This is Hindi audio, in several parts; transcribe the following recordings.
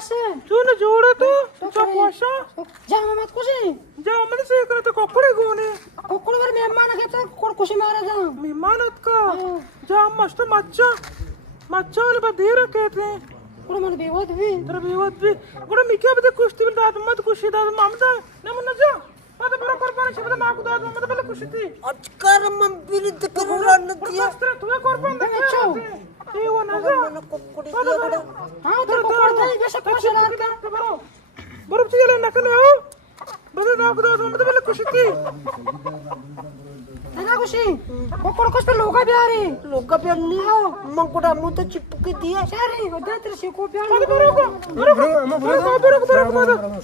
Koşu. Şunu çoğurdu. Çok koşa. Camaat koşu. Camını sıyıkırdı kokore gone. Kokulu var mehman agata koşu mara da. मेहमानत का जाम मस्त मच्छा मच्छा वाले बदे रखे थे Kuru mana bewat bi. तेरे बेवत भी गुड़ा मिक्या बदे कुश्ती में दाद मत कुशी दाद मामदा न मन जा पता बड़ा कुर्बान शब्द मां को दाद मत पहले कुशी थी Açkar mam biri tıkırılan diye. Bastar तुझे कुर्बान दे Becho. ये वो ना जा Bana kokuri diye kadar. Ha da kokor da beşe koşu la. बरो बरो चले न कने हो बदे ना को दाद मत पहले कुशी थी Ana koşu. Kokor koşu pe loga bi are. Loka pianni mangkuda muta chipuki diye. Şari oda tere se ko bi are. बरो बरो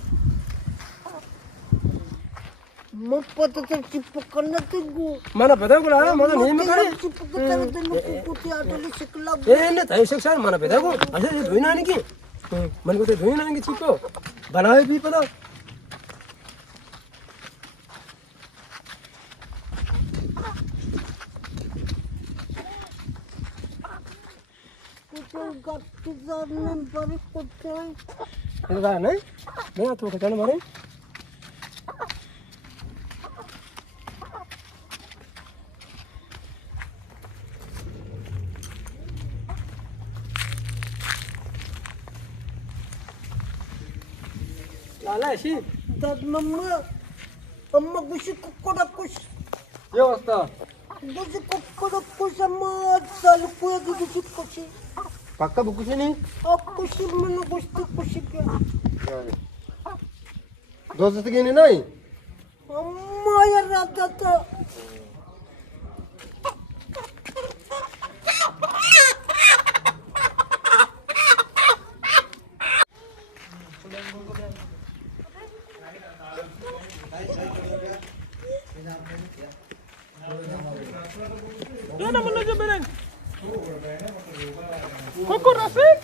Mapata ter chipukanna tigu. mana beda ko la mana nahi mein kare Chipuki tere tenu kukuti atali sikla. ne tai section mana beda ko aise ye dhoina nahi ki man ko te dhoina nahi ki chipo banaye bhi pada Kutu gatti zarnem bari kutu. ऐसा नहीं मैं तो कहता ना मारे लाला ऐसी Dad mama. Amma kushi kukuda kush. ये अवस्था Kushi kukuda kush amma salu kuya kushi kushi. पक्का बुक से नहीं Kushi mana kushi kushi kya. दोस्त की नहीं Amma ya radata. ये ना मन जा बेरंग कोको Rafiq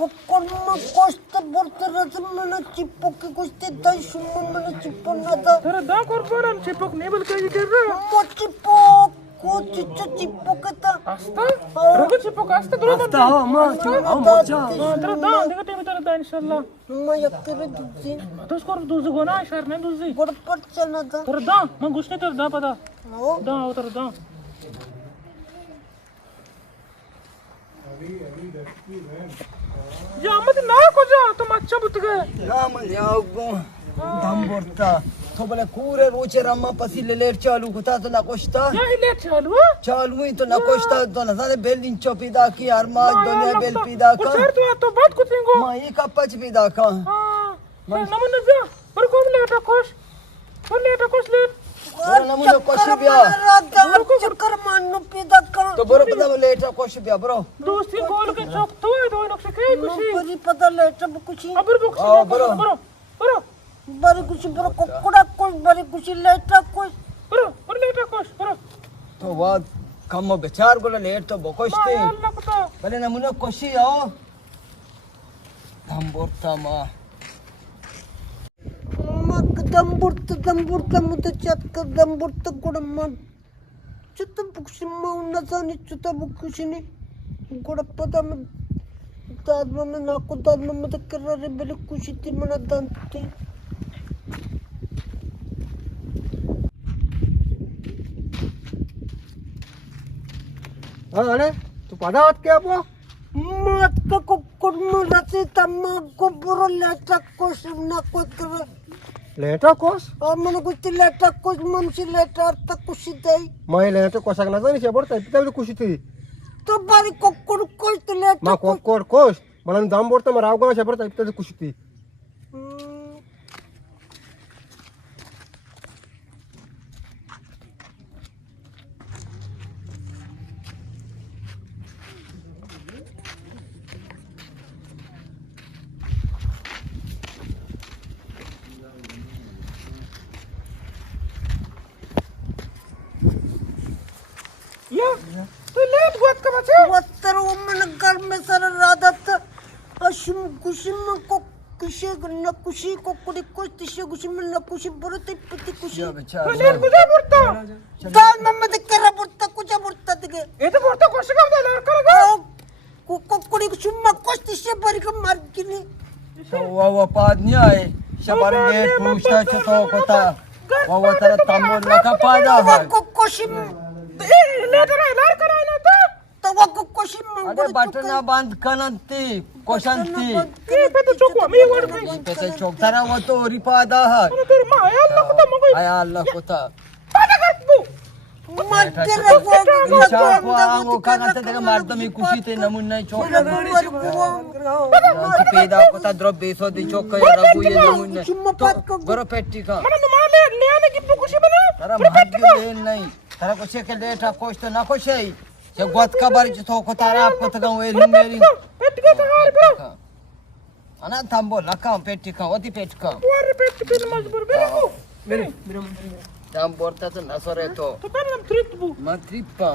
Kokorma koştu burta razım mana chipuki kushti dai shumma mana chiponna da. तेरे दा कुर्बान चिपक नहीं बल्कि ये कर रहा Mo chipuk ko chichu chipuki ta. आस्था रुको चिपक आस्था दूर मत रास्ता हो अम्मा हम बच्चा तेरा दा देखो टीवी तेरा दा इंशाल्लाह Ma yakkere dudzi. तो उसको दूसरी गोना शहर नहीं दूसरी Gorpat chana da. तेरा दा मैं कुछ नहीं तेरा दा पता No. दा हो तेरा दा या मत ना को जा तुम अच्छा बुत गए राम यागो दम बोलता तो बोले पूरे रोचे रामा पसी लेट चालू होता तो ना कोष्टा या हिले चालू चालू ही तो ना कोष्टा तो ना सारे बेल इंचो पिदा की हर माज दुनिया बेल पिदा का सर तू तो बात कुछ नहीं गो मां ये का पच पिदा का हां ना मन जा पर कौन लेटा कोश ले बोला ना मुझे कोश बिया Radha chakar manu pida ka. तो बोलो पता लेट कोश बिया ब्रो दोस्ती बोल के चौक तो है दो लोग से कहीं कुछ Bari pada leta kushi. अबर बुक से बरो बरो Bari kushi baro kokoda kush bari kushi leta kush. बरो और लेटा कोश बरो तो वाद कम बेचार बोला लेट तो बकोष्टे अल्लाह पता बोले ना मुझे कोशी आओ दम बोलता मां Mak damburta muta chatka damburta kodamma. Chuta bukushi mauna zani chuta bukushi ni. Godapada me dadma me naku dadma me takara rebele kushi ti mana dante. हाँ अरे तू पता बात क्या हुआ Mat ka kokorma rasi tamma goboro leta kush na kodra. लेटा कोस Amana kushi leta kush mamsi leta arta kushi dai. मैं लेटा कोसा ना जानी से बोलता पिता भी खुशी थी To bari kokor kush leta मां कोकोर कोस मन दाम बोलता मैं रावगा से बोलता पिता भी खुशी थी या तो लेट गुत का बच्चा Watar umana gar me sara radat. Ashum kushim ko kushi na kushi ko kuri kush tishe kushim na kushi borte pati kushi. बेचार तो late गुजा बुरता Dal mamma de kara borta kuja borta dige. ये तो बुरता कोश का बता लड़ करेगा Ko kuri kushim ma kush tishe bari ka mar gini. wawa padnya shabar net pushta chuto kota wawa tara tambor laka pada hai कोशिम लेटर लार करायला तर तवा कोशिम अरे बटना बांध kananti koshanti की पेतो चोकवा मी वर नाही pete choktara wato ripada hai तर माया नको मग ay Allah kota पादा करतो मध्य ango kanata daga marda mi kushi te namun nai chokla peda kota drop beso di chokka ragu ye namun nai goro petti ka మన మాలే నేనే గిప్పు Khushi బనా tara bhagyo le nai tara ko se ke leta kosta na ko sei se got ka bari to ko tara aap ko ta gaun eri meri పెట్టుగా తగారు బ్రో ana tambo lakam petti ka oti petti ka वर పెట్టుకుని మజబూర్ బెరకు tam borta to nasore to तो कर हम ट्रिप बु matripa